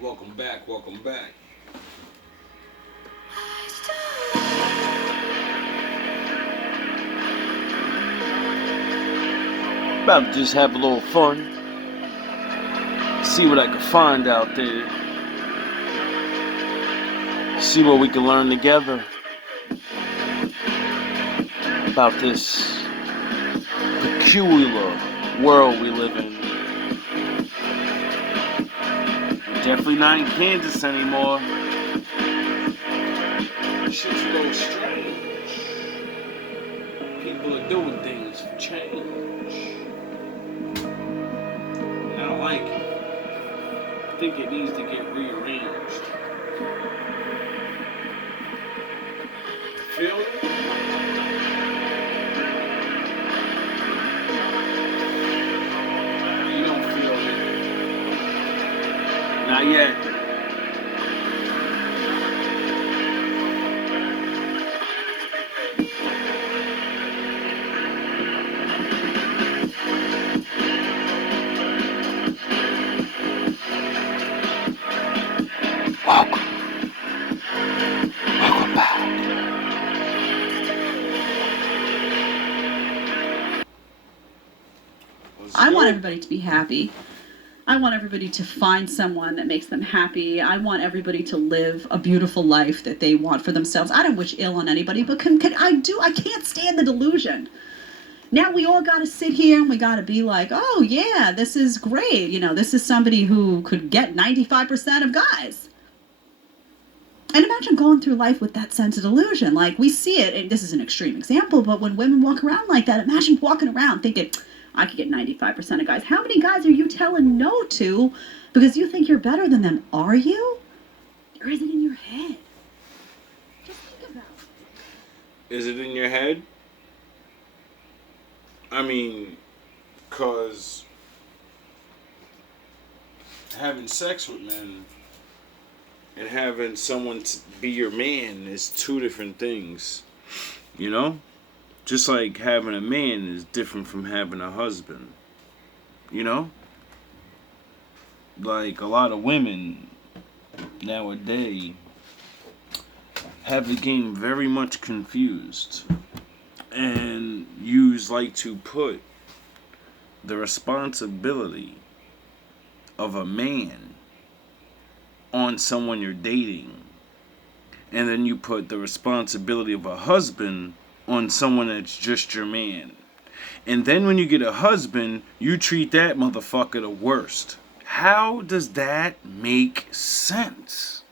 Welcome back, welcome back. About to just have a little fun, see what I can find out there, see what we can learn together about this peculiar world we live in. Definitely not in Kansas anymore. Shit's a little strange. People are doing things for change. And I don't like it. I think it needs to get rearranged. Feel it? You don't feel it. Not yet. Welcome. Welcome back. I want everybody to be happy. I want everybody to find someone that makes them happy. I want everybody to live a beautiful life that they want for themselves. I don't wish ill on anybody, but I can't stand the delusion. Now we all got to sit here and we got to be like, oh yeah, this is great. You know, this is somebody who could get 95% of guys. And imagine going through life with that sense of delusion. Like we see it, and this is an extreme example, but when women walk around like that, imagine walking around thinking, I could get 95% of guys. How many guys are you telling no to because you think you're better than them? Are you? Or is it in your head? Just think about it. Is it in your head? I mean, because having sex with men and having someone be your man is two different things. You know? Just like having a man is different from having a husband. You know? Like a lot of women nowadays have the game very much confused. And yous like to put the responsibility of a man on someone you're dating. And then you put the responsibility of a husband on someone that's just your man. And then when you get a husband, you treat that motherfucker the worst. How does that make sense?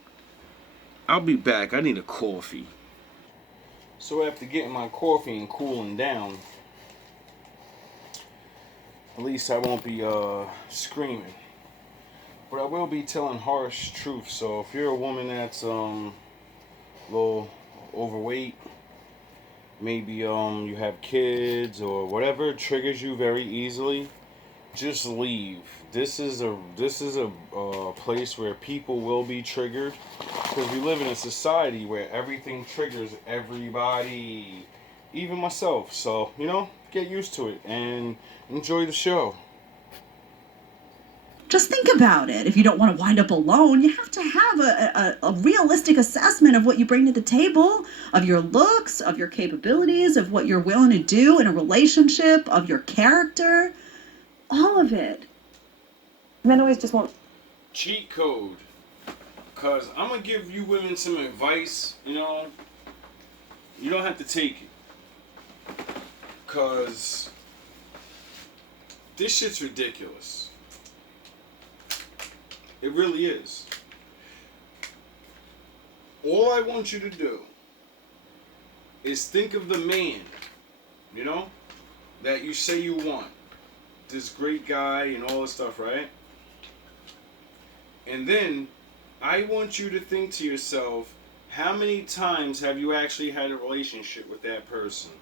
I'll be back. I need a coffee. So after getting my coffee and cooling down, at least I won't be screaming. But I will be telling harsh truth. So if you're a woman that's a little overweight, maybe you have kids or whatever triggers you very easily, just leave. This is a place where people will be triggered because we live in a society where everything triggers everybody, even myself. So, you know, get used to it and enjoy the show. Just think about it. If you don't want to wind up alone, you have to have a realistic assessment of what you bring to the table, of your looks, of your capabilities, of what you're willing to do in a relationship, of your character, all of it. Men always just want Cheat code. Because I'm going to give you women some advice, you know. You don't have to take it. Because this shit's ridiculous. It really is. All I want you to do is think of the man, you know, that you say you want. This great guy and all this stuff, right? And then I want you to think to yourself, how many times have you actually had a relationship with that person?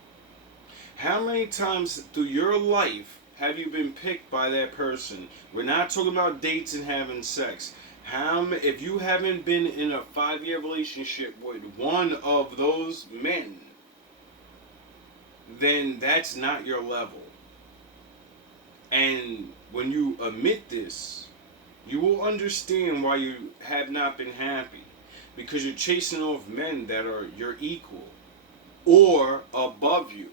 How many times through your life have you been picked by that person? We're not talking about dates and having sex. If you haven't been in a 5-year relationship with one of those men, then that's not your level. And when you admit this, you will understand why you have not been happy. Because you're chasing off men that are your equal or above you.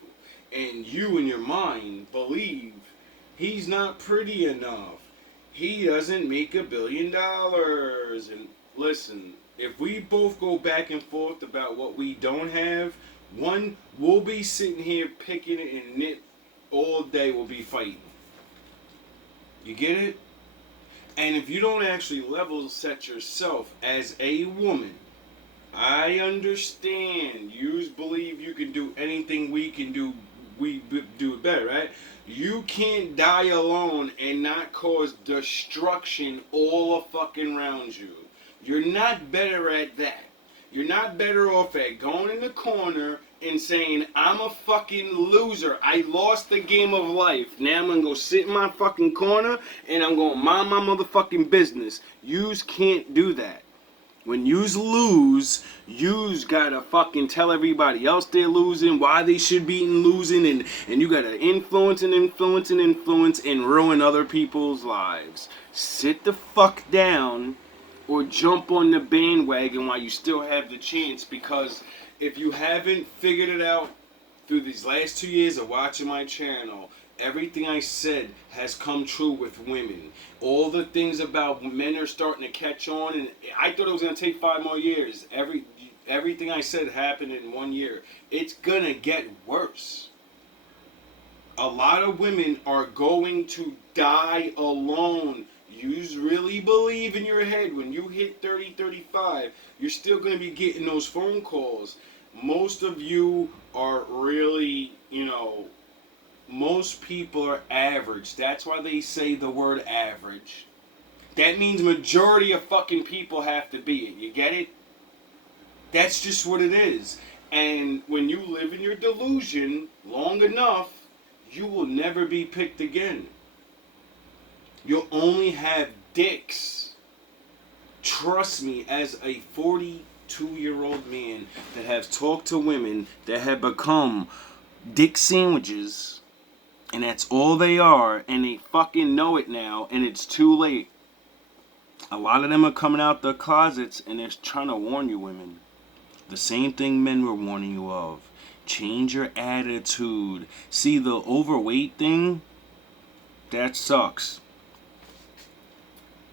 And you, in your mind, believe he's not pretty enough. He doesn't make $1 billion. And listen, if we both go back and forth about what we don't have, one, we'll be sitting here picking it and knit all day. We'll be fighting. You get it? And if you don't actually level set yourself as a woman, I understand. You believe you can do anything we can do. We do it better, right? You can't die alone and not cause destruction all fucking around you. You're not better at that. You're not better off at going in the corner and saying, I'm a fucking loser. I lost the game of life. Now I'm going to go sit in my fucking corner and I'm going to mind my motherfucking business. Yous can't do that. When yous lose, yous gotta fucking tell everybody else they're losing, why they should be losing, and you gotta influence and ruin other people's lives. Sit the fuck down or jump on the bandwagon while you still have the chance, because if you haven't figured it out through these last 2 years of watching my channel, everything I said has come true with women. All the things about men are starting to catch on, and I thought it was going to take 5 more years. Everything I said happened in 1 year. It's going to get worse. A lot of women are going to die alone. You really believe in your head when you hit 30, 35, you're still going to be getting those phone calls. Most of you are really, most people are average. That's why they say the word average. That means majority of fucking people have to be it. You get it? That's just what it is. And when you live in your delusion long enough, you will never be picked again. You'll only have dicks. Trust me, as a 42-year-old man that has talked to women that have become dick sandwiches, and that's all they are, and they fucking know it now, and it's too late. A lot of them are coming out the closets, and they're trying to warn you women. The same thing men were warning you of. Change your attitude. See, the overweight thing, that sucks.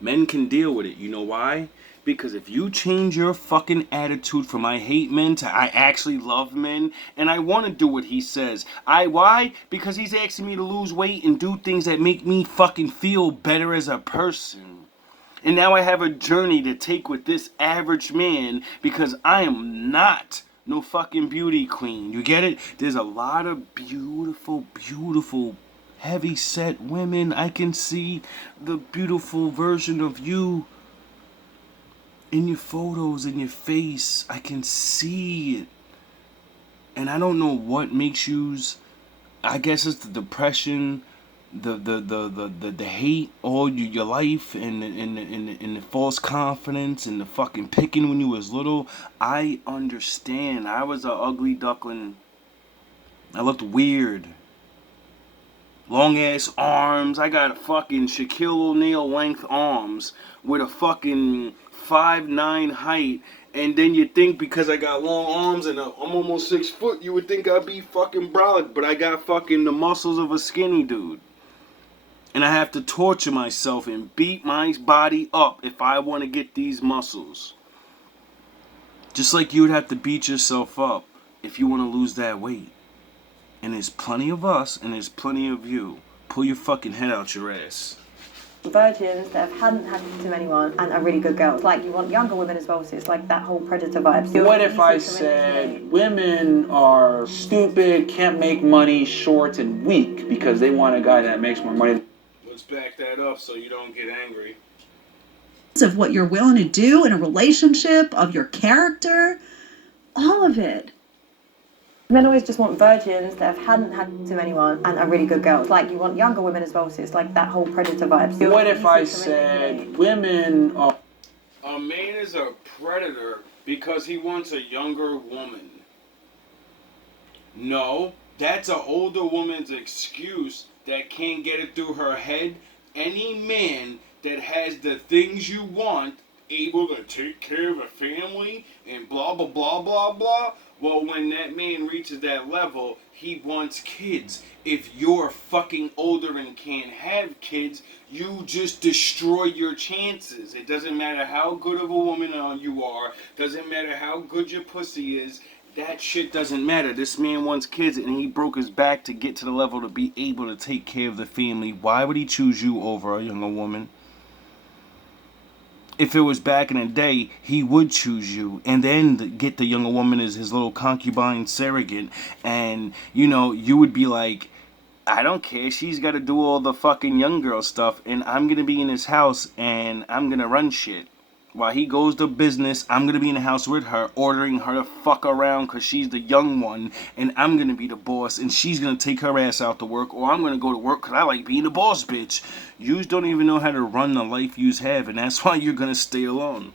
Men can deal with it. You know why? Because if you change your fucking attitude from I hate men to I actually love men and I want to do what he says. Why? Because he's asking me to lose weight and do things that make me fucking feel better as a person. And now I have a journey to take with this average man because I am not no fucking beauty queen. You get it? There's a lot of beautiful, heavy set women. I can see the beautiful version of you in your photos, in your face. I can see it. And I don't know what makes yous. I guess it's the depression, the hate all your life, and the false confidence, and the fucking picking when you was little. I understand. I was a ugly duckling. I looked weird. Long ass arms. I got fucking Shaquille O'Neal length arms with a fucking 5'9" height. And then you think because I got long arms and I'm almost 6 foot, you would think I'd be fucking brolic. But I got fucking the muscles of a skinny dude. And I have to torture myself and beat my body up if I want to get these muscles. Just like you would have to beat yourself up if you want to lose that weight. And there's plenty of us, and there's plenty of you. Pull your fucking head out your ass. Virgins that hadn't had to anyone and are really good girls. Like, you want younger women as well, so it's like that whole predator vibe. So what if I said women are stupid, can't make money, short, and weak because they want a guy that makes more money? Let's back that up so you don't get angry. Of what you're willing to do in a relationship, of your character, all of it. Men always just want virgins that hadn't had to anyone and are really good girls. Like, you want younger women as well, so it's like that whole predator vibe. So what if I said women are... A man is a predator because he wants a younger woman. No, that's an older woman's excuse that can't get it through her head. Any man that has the things you want, able to take care of a family and blah blah blah blah blah. Well, when that man reaches that level, he wants kids. If you're fucking older and can't have kids, you just destroy your chances. It doesn't matter how good of a woman you are, doesn't matter how good your pussy is. That shit doesn't matter. This man wants kids and he broke his back to get to the level to be able to take care of the family. Why would he choose you over a younger woman? If it was back in the day, he would choose you and then get the younger woman as his little concubine surrogate. And, you know, you would be like, I don't care. She's got to do all the fucking young girl stuff. And I'm going to be in his house and I'm going to run shit. While he goes to business, I'm going to be in the house with her, ordering her to fuck around because she's the young one. And I'm going to be the boss. And she's going to take her ass out to work. Or I'm going to go to work because I like being the boss, bitch. Yous don't even know how to run the life yous have. And that's why you're going to stay alone.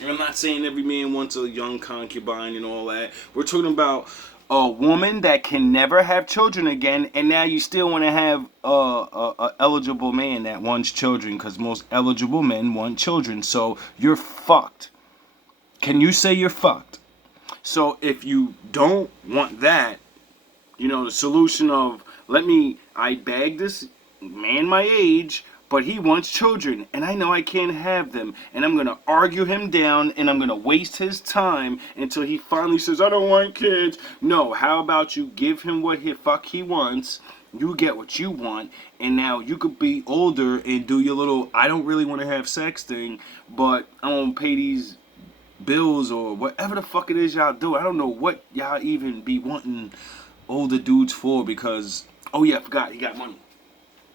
And I'm not saying every man wants a young concubine and all that. We're talking about a woman that can never have children again, and now you still want to have a eligible man that wants children, because most eligible men want children. So you're fucked. Can you say you're fucked? So if you don't want that, you know, the solution of I bag this man my age, but he wants children, and I know I can't have them, and I'm going to argue him down, and I'm going to waste his time until he finally says, I don't want kids. No, how about you give him what the fuck he wants, you get what you want, and now you could be older and do your little, I don't really want to have sex thing, but I won't pay these bills or whatever the fuck it is y'all do. I don't know what y'all even be wanting older dudes for because, oh yeah, I forgot, he got money.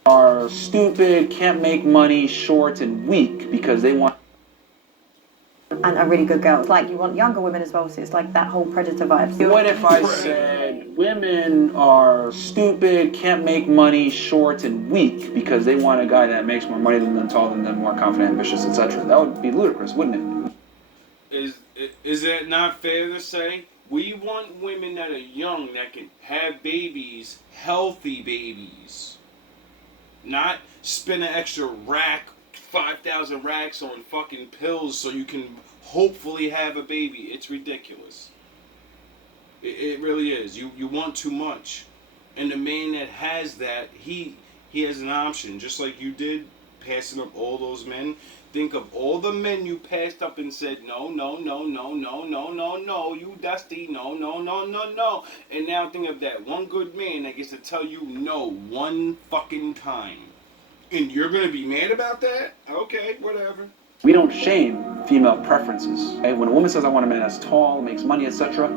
Are stupid, can't make money, short, and weak because they want and are really good girls. Like, you want younger women as well, so it's like that whole predator vibe. What if I said women are stupid, can't make money, short, and weak because they want a guy that makes more money than them, taller than them, more confident, ambitious, etc.? That would be ludicrous, wouldn't it? Is that not fair to say? We want women that are young, that can have babies, healthy babies. Not spend an extra 5,000 racks on fucking pills so you can hopefully have a baby. It's ridiculous. It really is. You want too much. And the man that has that, he has an option. Just like you did, passing up all those men. Think of all the men you passed up and said, no, no, no, no, no, no, no, no, you dusty, no, no, no, no, no. And now think of that one good man that gets to tell you no one fucking time. And you're going to be mad about that? Okay, whatever. we don't shame female preferences. Okay? When a woman says, I want a man that's tall, makes money, etc.,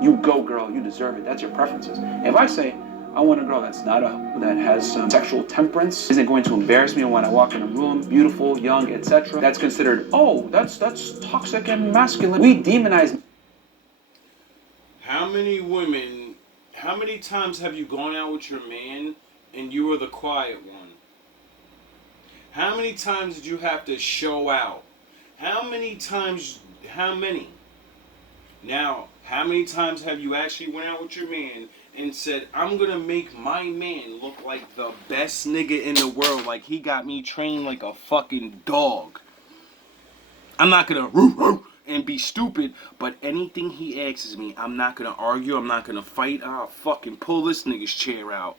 you go, girl, you deserve it. That's your preferences. If I say, I want a girl that has some sexual temperance, isn't going to embarrass me when I walk in a room, beautiful, young, etc., that's considered, oh, that's toxic and masculine. We demonize. How many times have you gone out with your man and you were the quiet one? How many times did you have to show out? How many? Now, how many times have you actually went out with your man and said, I'm gonna make my man look like the best nigga in the world, like he got me trained like a fucking dog. I'm not gonna and be stupid, but anything he asks me, I'm not gonna argue, I'm not gonna fight, I'll fucking pull this nigga's chair out.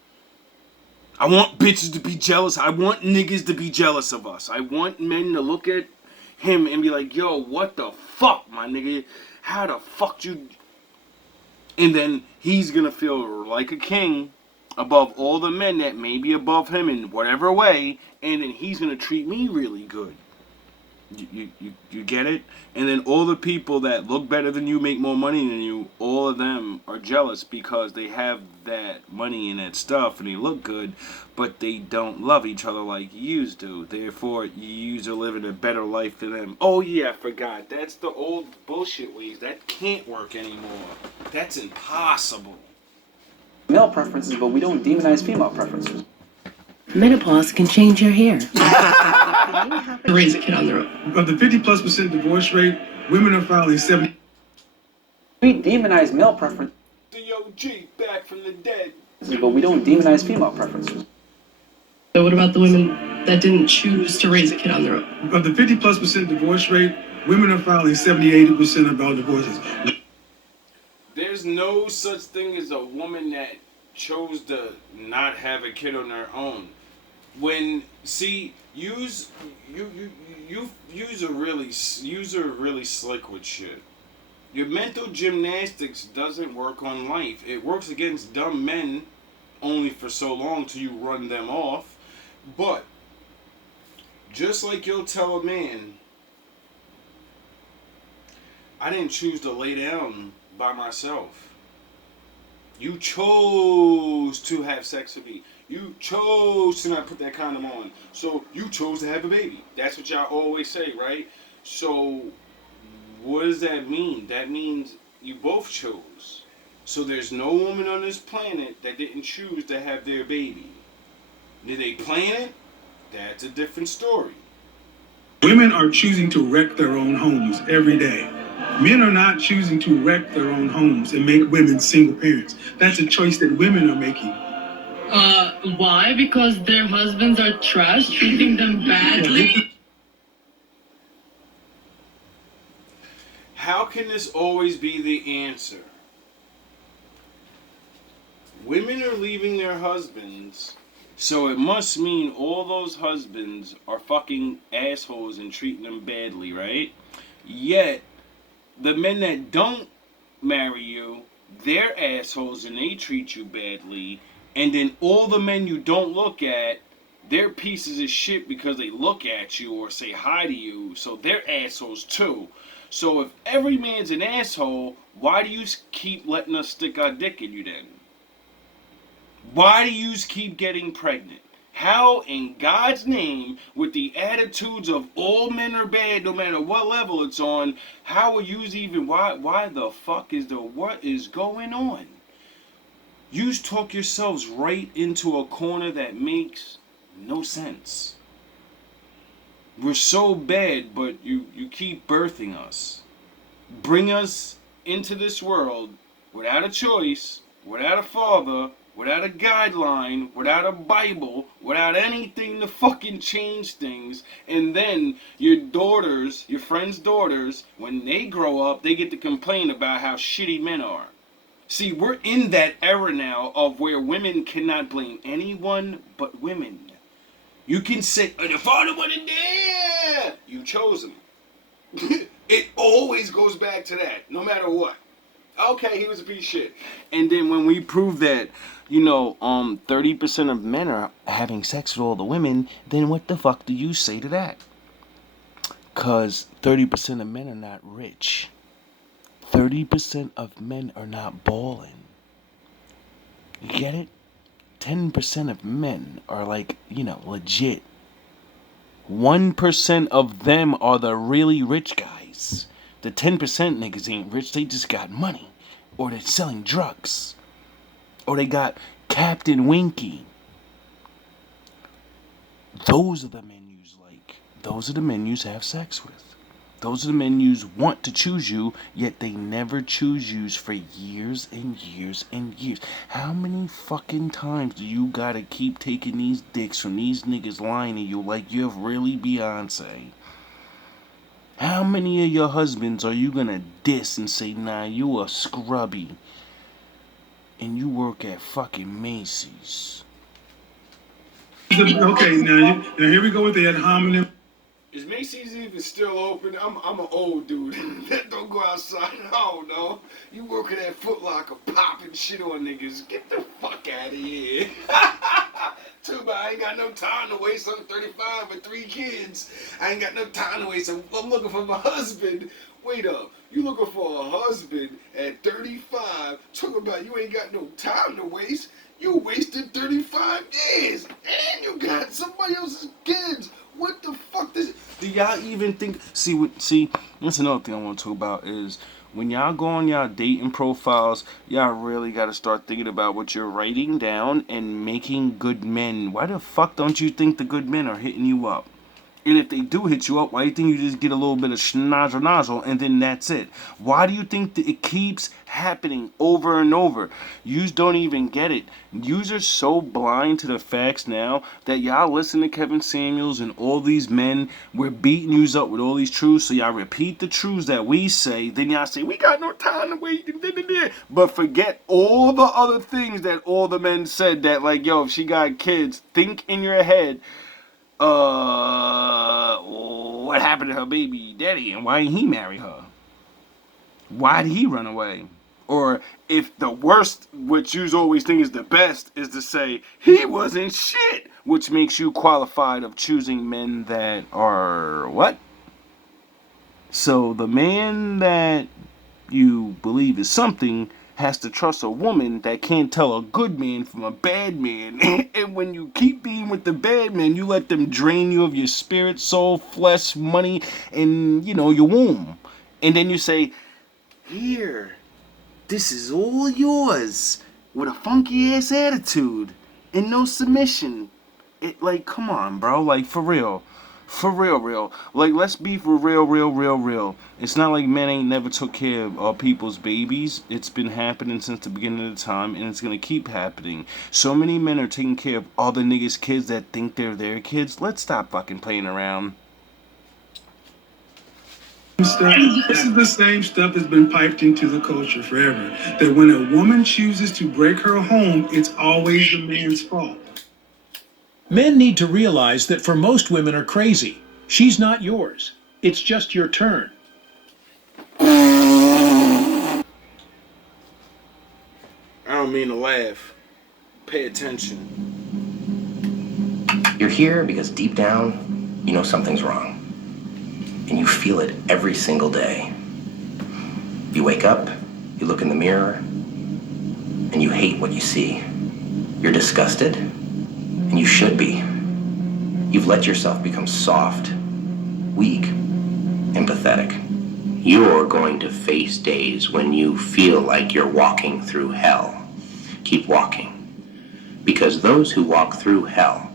I want bitches to be jealous, I want niggas to be jealous of us. I want men to look at him and be like, yo, what the fuck, my nigga? How the fuck you... And then he's gonna feel like a king above all the men that may be above him in whatever way, and then he's gonna treat me really good. You get it? And then all the people that look better than you, make more money than you, all of them are jealous because they have that money and that stuff and they look good, but they don't love each other like yous do. Therefore, yous are living a better life than them. Oh yeah, I forgot. That's the old bullshit ways. That can't work anymore. That's impossible. Male preferences, but we don't demonize female preferences. Menopause can change your hair. Raise a kid on their own. Of the 50+% divorce rate, women are filing 70. We demonize male preferences, The OG back from the dead. but we don't demonize female preferences. So what about the women that didn't choose to raise a kid on their own? Of the 50+% divorce rate, women are filing 70-80% of all divorces. There's no such thing as a woman that chose to not have a kid on their own. When use are really slick with shit. Your mental gymnastics doesn't work on life. It works against dumb men only for so long till you run them off. But just like you'll tell a man, I didn't choose to lay down by myself. You chose to have sex with me. You chose to not put that condom on. So you chose to have a baby. That's what y'all always say, right? So what does that mean? That means you both chose. So there's no woman on this planet that didn't choose to have their baby. Did they plan it? That's a different story. Women are choosing to wreck their own homes every day. Men are not choosing to wreck their own homes and make women single parents. That's a choice that women are making. Why? Because their husbands are trash, treating them badly? How can this always be the answer? Women are leaving their husbands, so it must mean all those husbands are fucking assholes and treating them badly, right? Yet, the men that don't marry you, they're assholes and they treat you badly. And then all the men you don't look at, they're pieces of shit because they look at you or say hi to you. So they're assholes too. So if every man's an asshole, why do you keep letting us stick our dick in you then? Why do you keep getting pregnant? How in God's name, with the attitudes of all men are bad no matter what level it's on, how are you even, why the fuck what is going on? You talk yourselves right into a corner that makes no sense. We're so bad, but you keep birthing us. Bring us into this world without a choice, without a father, without a guideline, without a Bible, without anything to fucking change things. And then your daughters, your friends' daughters, when they grow up, they get to complain about how shitty men are. See, we're in that era now of where women cannot blame anyone but women. You can say, the father wasn't there. You chose him. It always goes back to that, no matter what. Okay, he was a piece of shit. And then when we prove that, 30% of men are having sex with all the women, then what the fuck do you say to that? Because 30% of men are not rich. 30% of men are not balling. You get it? 10% of men are legit. 1% of them are the really rich guys. The 10% niggas ain't rich, they just got money. Or they're selling drugs. Or they got Captain Winky. Those are the men you like. Those are the men you have sex with. Those are the men you want to choose you, yet they never choose you for years and years and years. How many fucking times do you gotta keep taking these dicks from these niggas lying to you like you're really Beyonce? How many of your husbands are you gonna diss and say, nah, you a scrubby and you work at fucking Macy's? Okay, now here we go with the ad hominem. Is Macy's even still open? I'm an old dude. Don't go outside. I don't know. You working at Foot Locker popping shit on niggas. Get the fuck out of here. Too bad I ain't got no time to waste. I'm 35 with 3 kids. I ain't got no time to waste. I'm looking for my husband. Wait up. You looking for a husband at 35 talking about you ain't got no time to waste? You wasted 35 years and you got somebody else's kids. What the fuck? Do y'all even think? See, that's another thing I want to talk about is when y'all go on y'all dating profiles, y'all really got to start thinking about what you're writing down and making good men. Why the fuck don't you think the good men are hitting you up? And if they do hit you up, why do you think you just get a little bit of schnozzle nozzle and then that's it? Why do you think that it keeps happening over and over? Yous don't even get it. Yous are so blind to the facts now that y'all listen to Kevin Samuels and all these men. We're beating yous up with all these truths, so y'all repeat the truths that we say. Then y'all say, we got no time to wait. But forget all the other things that all the men said that, like, yo, if she got kids, think in your head, what happened to her baby daddy and why didn't he marry her? Why did he run away? Or if the worst, which you always think is the best, is to say he wasn't shit, which makes you qualified of choosing men that are what? So the man that you believe is something has to trust a woman that can't tell a good man from a bad man. And when you keep being with the bad man, you let them drain you of your spirit, soul, flesh, money, and, your womb. And then you say, here, this is all yours, with a funky ass attitude and no submission. Come on, bro, for real. For real. Let's be for real. It's not like men ain't never took care of people's babies. It's been happening since the beginning of the time, and it's gonna keep happening. So many men are taking care of all the niggas' kids that think they're their kids. Let's stop fucking playing around. This is the same stuff that's been piped into the culture forever. That when a woman chooses to break her home, it's always the man's fault. Men need to realize that for most women are crazy. She's not yours. It's just your turn. I don't mean to laugh. Pay attention. You're here because deep down, you know something's wrong. And you feel it every single day. You wake up, you look in the mirror, and you hate what you see. You're disgusted, and you should be. You've let yourself become soft, weak, and pathetic. You're going to face days when you feel like you're walking through hell. Keep walking. Because those who walk through hell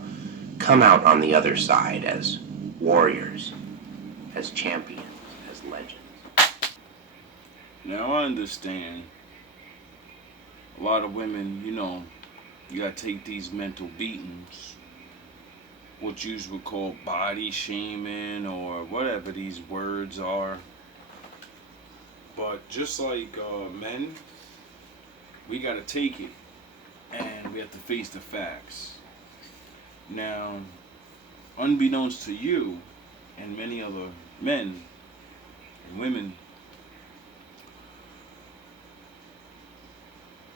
come out on the other side as warriors, as champions, as legends. Now I understand a lot of women, you gotta take these mental beatings, what you would call body shaming or whatever these words are. But just like men, we gotta take it and we have to face the facts. Now, unbeknownst to you and many other men and women,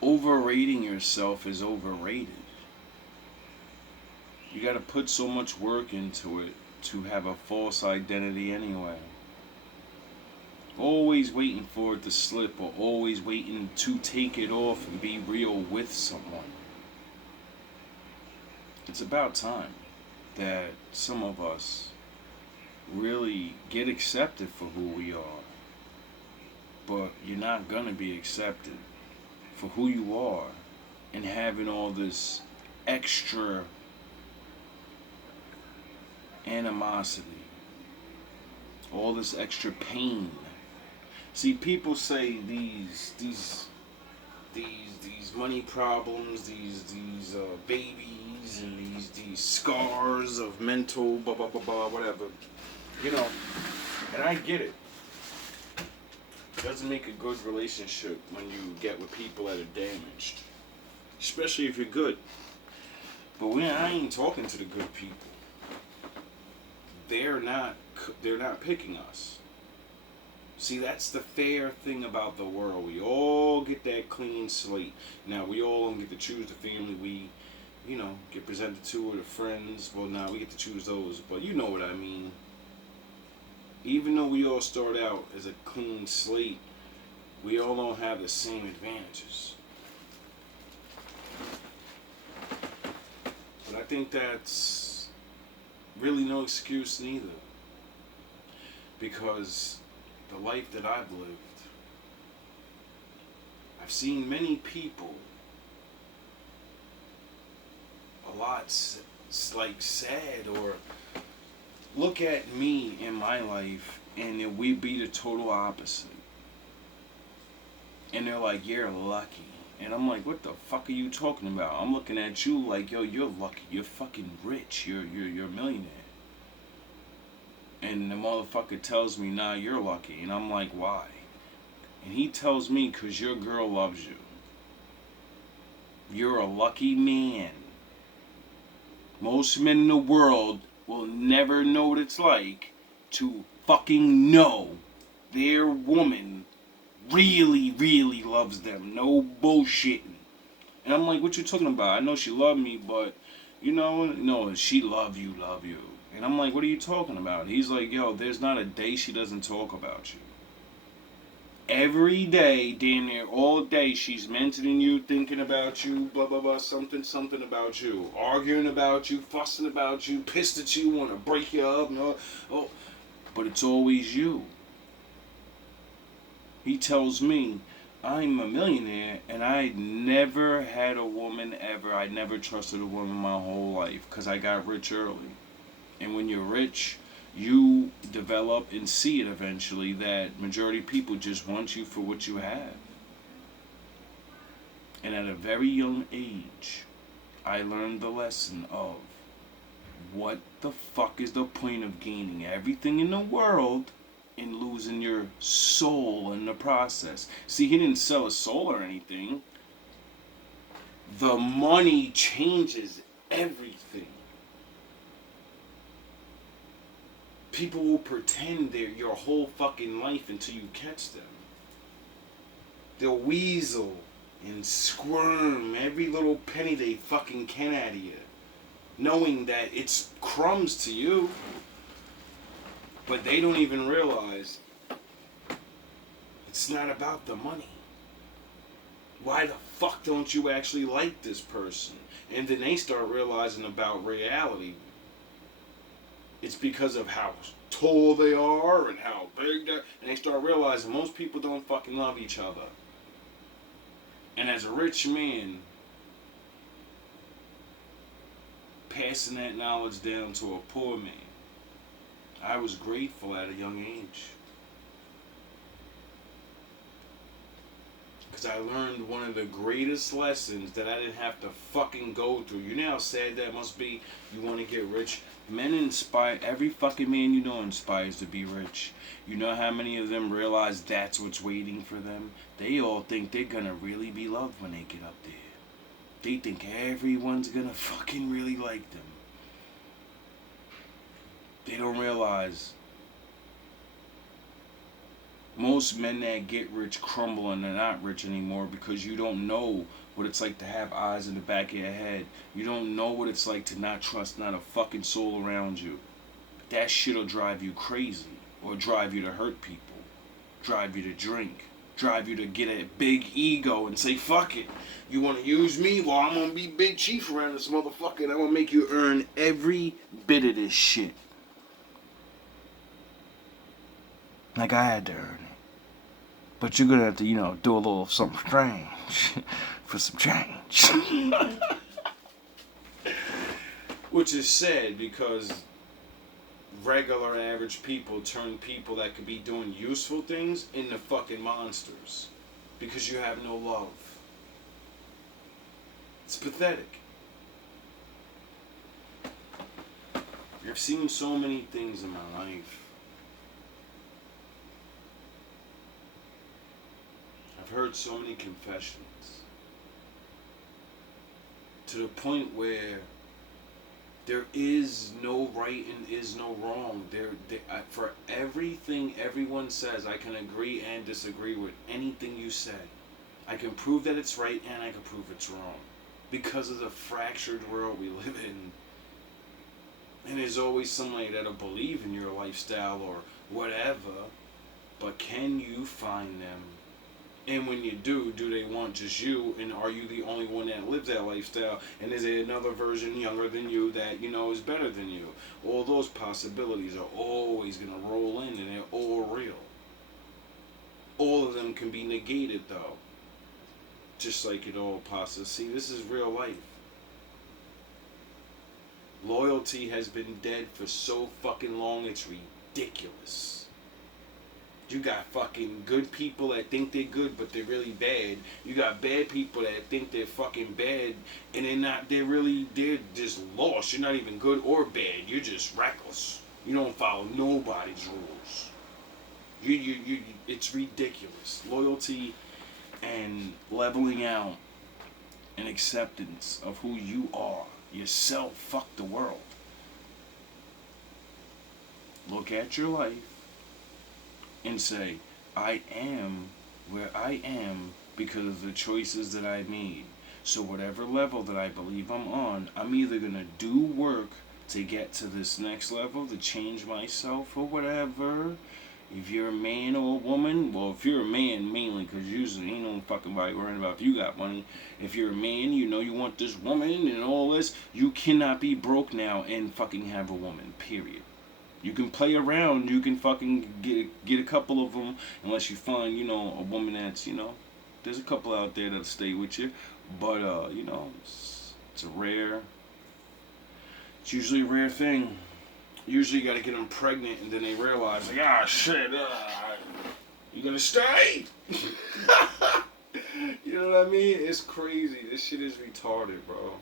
overrating yourself is overrated. You gotta put so much work into it to have a false identity anyway. Always waiting for it to slip or always waiting to take it off and be real with someone. It's about time that some of us really get accepted for who we are. But you're not gonna be accepted for who you are and having all this extra animosity, all this extra pain. See, people say these money problems, these babies, and these scars of mental blah blah blah blah whatever, and I get it. It doesn't make a good relationship when you get with people that are damaged, especially if you're good. But I ain't talking to the good people. They're not picking us. See, that's the fair thing about the world. We all get that clean slate. Now, we all don't get to choose the family we, get presented to, or the friends. Well, now we get to choose those, but you know what I mean. Even though we all start out as a clean slate, we all don't have the same advantages. But I think that's really no excuse neither. Because the life that I've lived, I've seen many people a lot sad or look at me in my life, and then we be the total opposite. And they're like, you're lucky. And I'm like, what the fuck are you talking about? I'm looking at you like, yo, you're lucky. You're fucking rich. You're a millionaire. And the motherfucker tells me, nah, you're lucky. And I'm like, why? And he tells me, because your girl loves you. You're a lucky man. Most men in the world will never know what it's like to fucking know their woman really, really loves them. No bullshitting. And I'm like, what you talking about? I know she loved me, but, no, she love you. And I'm like, what are you talking about? He's like, yo, there's not a day she doesn't talk about you. Every day, damn near all day, she's mentioning you, thinking about you, blah, blah, blah, something about you. Arguing about you, fussing about you, pissed at you, want to break you up. Oh, but it's always you. He tells me, I'm a millionaire, and I never had a woman ever. I never trusted a woman my whole life, because I got rich early. And when you're rich, you develop and see it eventually that majority of people just want you for what you have. And at a very young age, I learned the lesson of what the fuck is the point of gaining everything in the world and losing your soul in the process. See, he didn't sell his soul or anything. The money changes everything. People will pretend they're your whole fucking life until you catch them. They'll weasel and squirm every little penny they fucking can out of you, knowing that it's crumbs to you, but they don't even realize it's not about the money. Why the fuck don't you actually like this person? And then they start realizing about reality. It's because of how tall they are and how big they're, and they start realizing most people don't fucking love each other. And as a rich man, passing that knowledge down to a poor man, I was grateful at a young age. Because I learned one of the greatest lessons that I didn't have to fucking go through. You know how sad that must be? You want to get rich? Men inspire, every fucking man you know inspires to be rich. You know how many of them realize that's what's waiting for them? They all think they're gonna really be loved when they get up there. They think everyone's gonna fucking really like them. They don't realize most men that get rich crumble and they're not rich anymore because you don't know what it's like to have eyes in the back of your head. You don't know what it's like to not trust not a fucking soul around you. That shit'll drive you crazy, or drive you to hurt people, drive you to drink, drive you to get a big ego and say, fuck it. You want to use me? Well, I'm going to be big chief around this motherfucker and I'm going to make you earn every bit of this shit. Like I had to earn it. But you're going to have to, do a little something strange for some change. Which is sad because regular average people turn people that could be doing useful things into fucking monsters. Because you have no love. It's pathetic. I've seen so many things in my life. I've heard so many confessions. To the point where there is no right and is no wrong. For everything everyone says, I can agree and disagree with anything you say. I can prove that it's right and I can prove it's wrong. Because of the fractured world we live in. And there's always somebody that'll believe in your lifestyle or whatever. But can you find them? And when you do they want just you? And are you the only one that lives that lifestyle? And is there another version younger than you that is better than you? All those possibilities are always going to roll in, and they're all real. All of them can be negated though. Just like it all possible. See, this is real life. Loyalty has been dead for so fucking long, it's ridiculous. You got fucking good people that think they're good, but they're really bad. You got bad people that think they're fucking bad, and they're just lost. You're not even good or bad. You're just reckless. You don't follow nobody's rules. It's ridiculous. Loyalty and leveling out and acceptance of who you are. Yourself, fuck the world. Look at your life and say, I am where I am because of the choices that I made. So whatever level that I believe I'm on, I'm either going to do work to get to this next level, to change myself or whatever. If you're a man or a woman, well, if you're a man, mainly, because usually ain't no fucking body worrying about if you got money. If you're a man, you know you want this woman and all this, you cannot be broke now and fucking have a woman, period. You can play around, you can fucking get a couple of them, unless you find, you know, a woman that's, you know, there's a couple out there that'll stay with you, but, you know, it's usually a rare thing. Usually you gotta get them pregnant and then they realize, like, ah, shit, you gonna stay? You know what I mean? It's crazy. This shit is retarded, bro.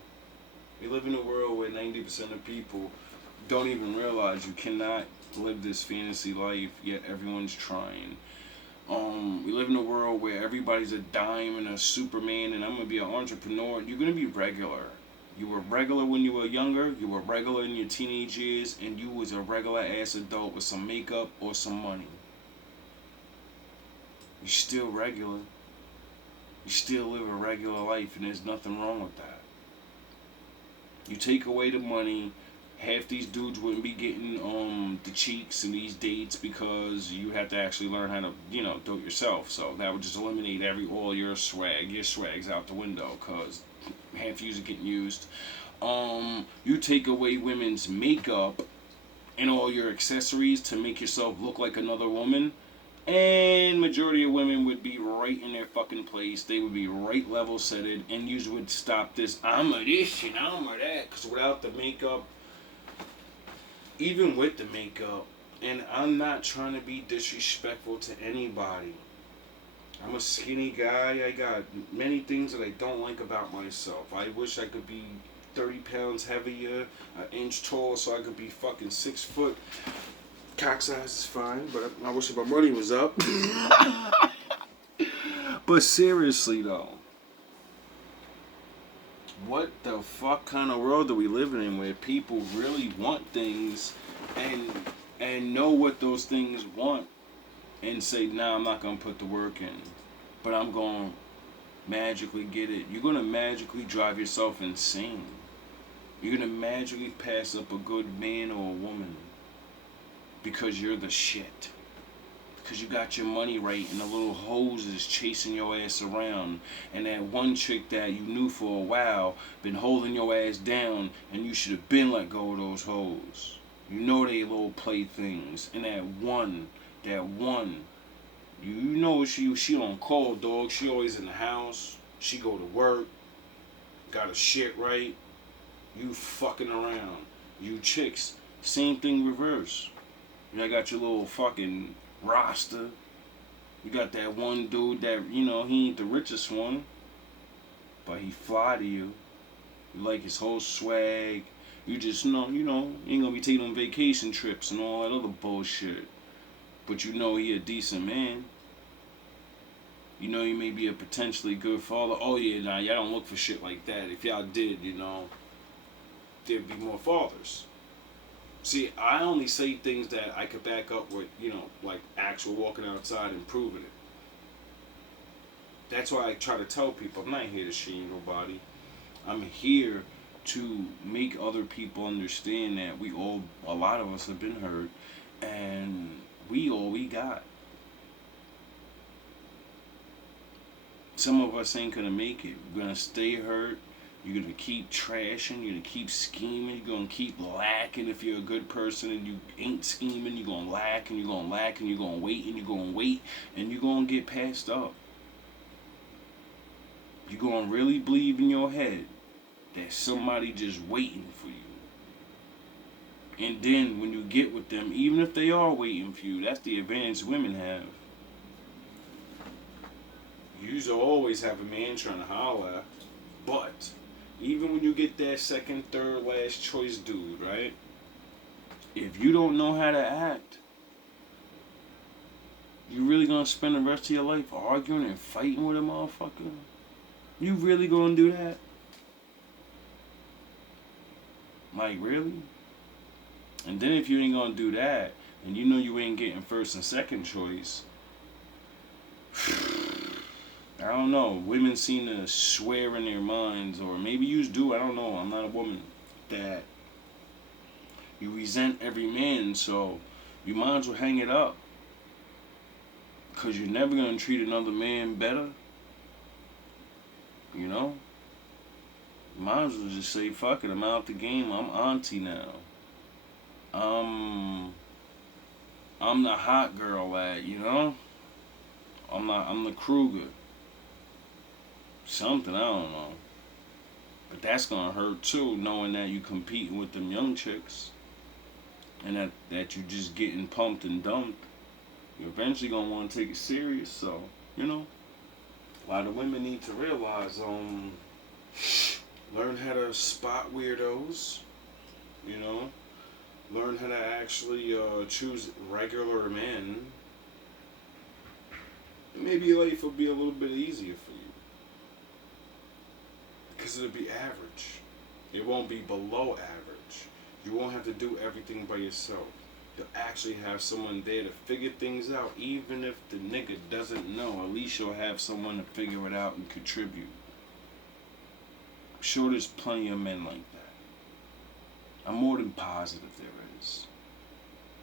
We live in a world where 90% of people don't even realize you cannot live this fantasy life, yet everyone's trying. We live in a world where everybody's a dime and a Superman, and I'm gonna be an entrepreneur. You're gonna be regular. You were regular when you were younger, you were regular in your teenage years, and you was a regular ass adult with some makeup or some money. You're still regular. You still live a regular life, and there's nothing wrong with that. You take away the money, half these dudes wouldn't be getting the cheeks and these dates because you have to actually learn how to, you know, do it yourself. So that would just eliminate all your swag. Your swag's out the window because half you are getting used. You take away women's makeup and all your accessories to make yourself look like another woman, and majority of women would be right in their fucking place. They would be right level setted, and you would stop this I'm a this and I'm a that, because without the makeup, even with the makeup, and I'm not trying to be disrespectful to anybody, I'm a skinny guy. I got many things that I don't like about myself. I wish I could be 30 pounds heavier, an inch tall, so I could be fucking 6 foot. Cock size is fine, but I wish my money was up. But seriously though, what the fuck kind of world are we living in where people really want things and know what those things want and say, nah, I'm not gonna put the work in, but I'm gonna magically get it. You're gonna magically drive yourself insane. You're gonna magically pass up a good man or a woman because you're the shit. Because you got your money right and the little hoes is chasing your ass around. And that one chick that you knew for a while been holding your ass down, and you should have been let go of those hoes. You know they little playthings. And that one, you know she on call, dog. She always in the house. She go to work. Got her shit right. You fucking around. You chicks, same thing reverse. You got your little fucking roster. You got that one dude that, you know, he ain't the richest one, but he fly to you. You like his whole swag. You just know, you ain't gonna be taking on vacation trips and all that other bullshit. But you know he a decent man. You know he may be a potentially good father. Oh yeah, nah, y'all don't look for shit like that. If y'all did, you know, there'd be more fathers. See, I only say things that I could back up with, you know, like actual walking outside and proving it. That's why I try to tell people, I'm not here to shame nobody. I'm here to make other people understand that a lot of us have been hurt, and we all we got. Some of us ain't gonna make it. We're gonna stay hurt. You're going to keep trashing, you're going to keep scheming, you're going to keep lacking if you're a good person, and you ain't scheming, you're going to lack, and you're going to lack, and you're going to wait, and you're going to wait, and you're going to get passed up. You're going to really believe in your head that somebody just waiting for you. And then when you get with them, even if they are waiting for you, that's the advantage women have. You always have a man trying to holler at. But even when you get that second, third, last choice dude, right? If you don't know how to act, you really gonna spend the rest of your life arguing and fighting with a motherfucker? You really gonna do that? Like, really? And then if you ain't gonna do that, and you know you ain't getting first and second choice, I don't know. Women seem to swear in their minds, or maybe you do, I don't know, I'm not a woman, that you resent every man, so you might as well hang it up. Because you're never going to treat another man better. You know? Might as well just say, fuck it, I'm out the game, I'm auntie now. I'm the hot girl you know? I'm the Kruger. Something, I don't know. But that's gonna hurt too, knowing that you competing with them young chicks. And that you just getting pumped and dumped. You're eventually gonna want to take it serious, so, you know. A lot of women need to realize, learn how to spot weirdos, you know. Learn how to actually choose regular men. Maybe life will be a little bit easier for you. Because it'll be average. It won't be below average. You won't have to do everything by yourself. You'll actually have someone there to figure things out. Even if the nigga doesn't know, at least you'll have someone to figure it out and contribute. I'm sure there's plenty of men like that. I'm more than positive there is.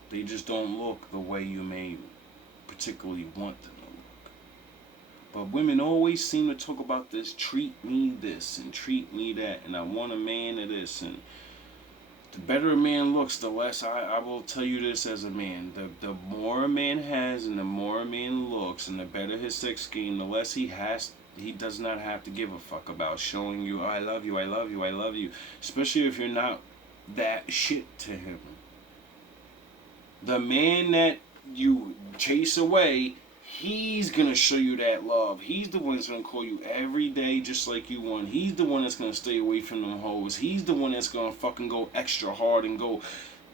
They just don't look the way you may particularly want them to look. But women always seem to talk about this, treat me this and treat me that, and I want a man of this. And the better a man looks, the less, I will tell you this as a man, the more a man has and the more a man looks and the better his sex game, the less he does not have to give a fuck about showing you, oh, I love you, I love you, I love you. Especially if you're not that shit to him. The man that you chase away, he's gonna show you that love. He's the one that's gonna call you every day just like you want. He's the one that's gonna stay away from them hoes. He's the one that's gonna fucking go extra hard and go.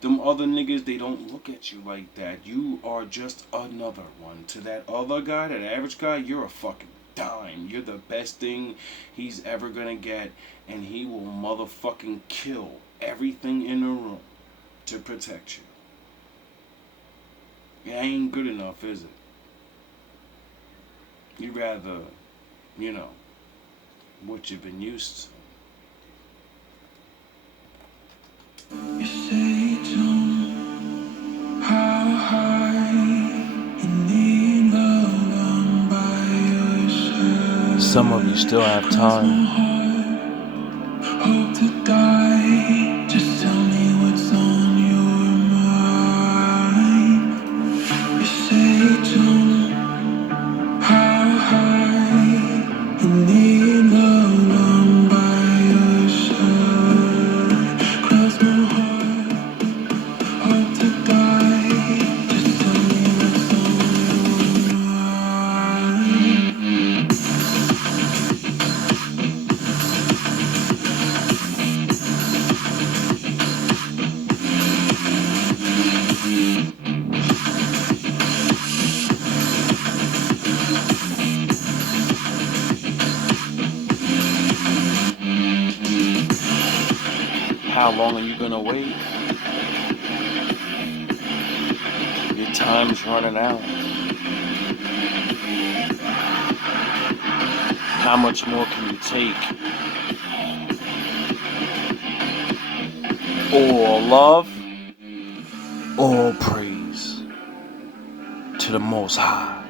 Them other niggas, they don't look at you like that. You are just another one. To that other guy, that average guy, you're a fucking dime. You're the best thing he's ever gonna get, and he will motherfucking kill everything in the room to protect you. It ain't good enough, is it? You'd rather, you know, what you've been used to. You say, John, how high you need love by yourself. Some of you still have time. Hope to die. Just tell me what's on your mind. You say, John, how high you need love by your side. Cross my heart, hope to die. Just tell me what's on your mind. How long are you gonna wait? Your time's running out. How much more can you take? All love, all praise to the Most High.